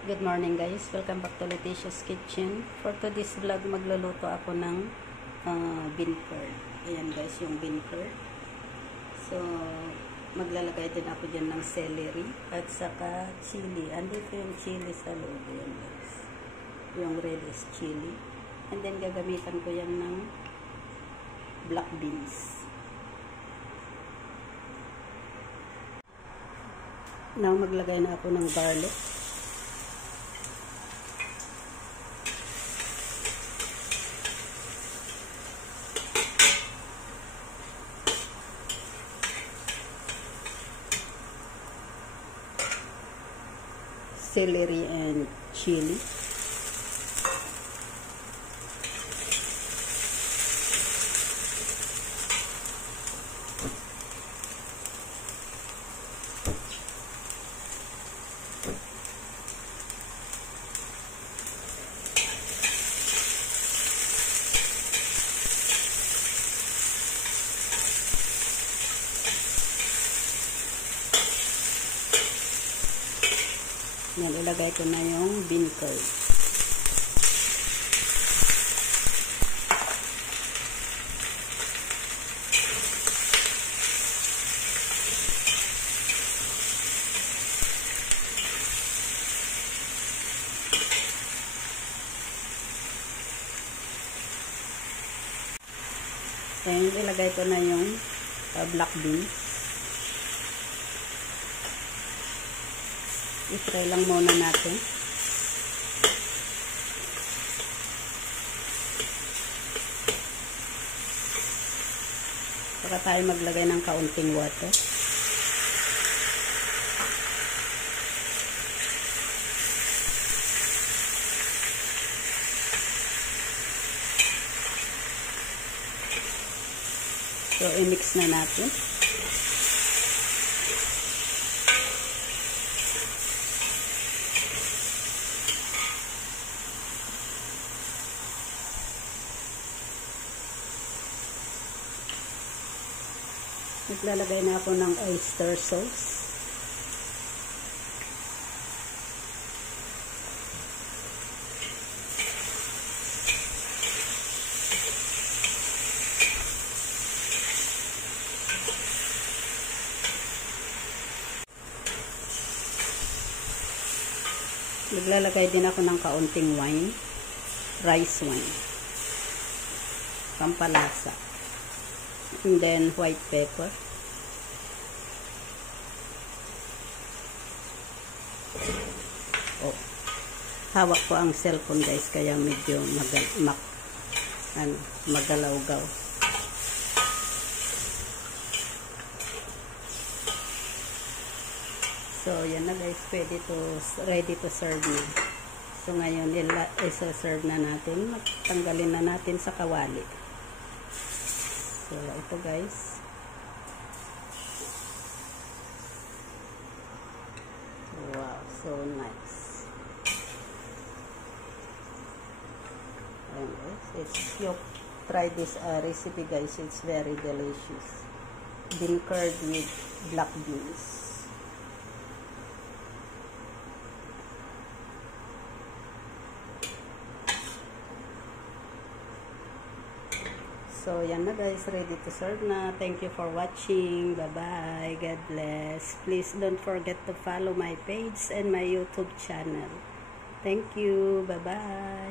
Good morning guys, welcome back to Leticia's Kitchen. For today's vlog, magluluto ako ng bean curd. Ayan guys, yung bean curd. So, maglalagay din ako dyan ng celery at saka chili. Andito yung chili sa loob. Ayan guys, yung red is chili. And then gagamitan ko yan ng black beans. Now, maglagay na ako ng garlic. Celery and chili. Yan, ilagay ko na yung bean curd. And ilagay ko na yung black beans. I-fry lang muna natin. Saka tayo maglagay ng kaunting water. So, i-mix na natin. Naglalagay na ako ng oyster sauce. Naglalagay din ako ng kaunting wine, rice wine, pampalasa. And then white pepper. Oh. Hawak ko ang cellphone guys, kaya medyo magalaw-gaw. So, yan na guys, ready to serve na. So, ngayon, isa-serve na natin. Tanggalin na natin sa kawali. So, ito guys. Wow, so nice. And guys, you try this recipe guys, it's very delicious. Bean curd with black beans. So, yan na guys, ready to serve na. Thank you for watching. Bye-bye. God bless. Please don't forget to follow my page and my YouTube channel. Thank you. Bye-bye.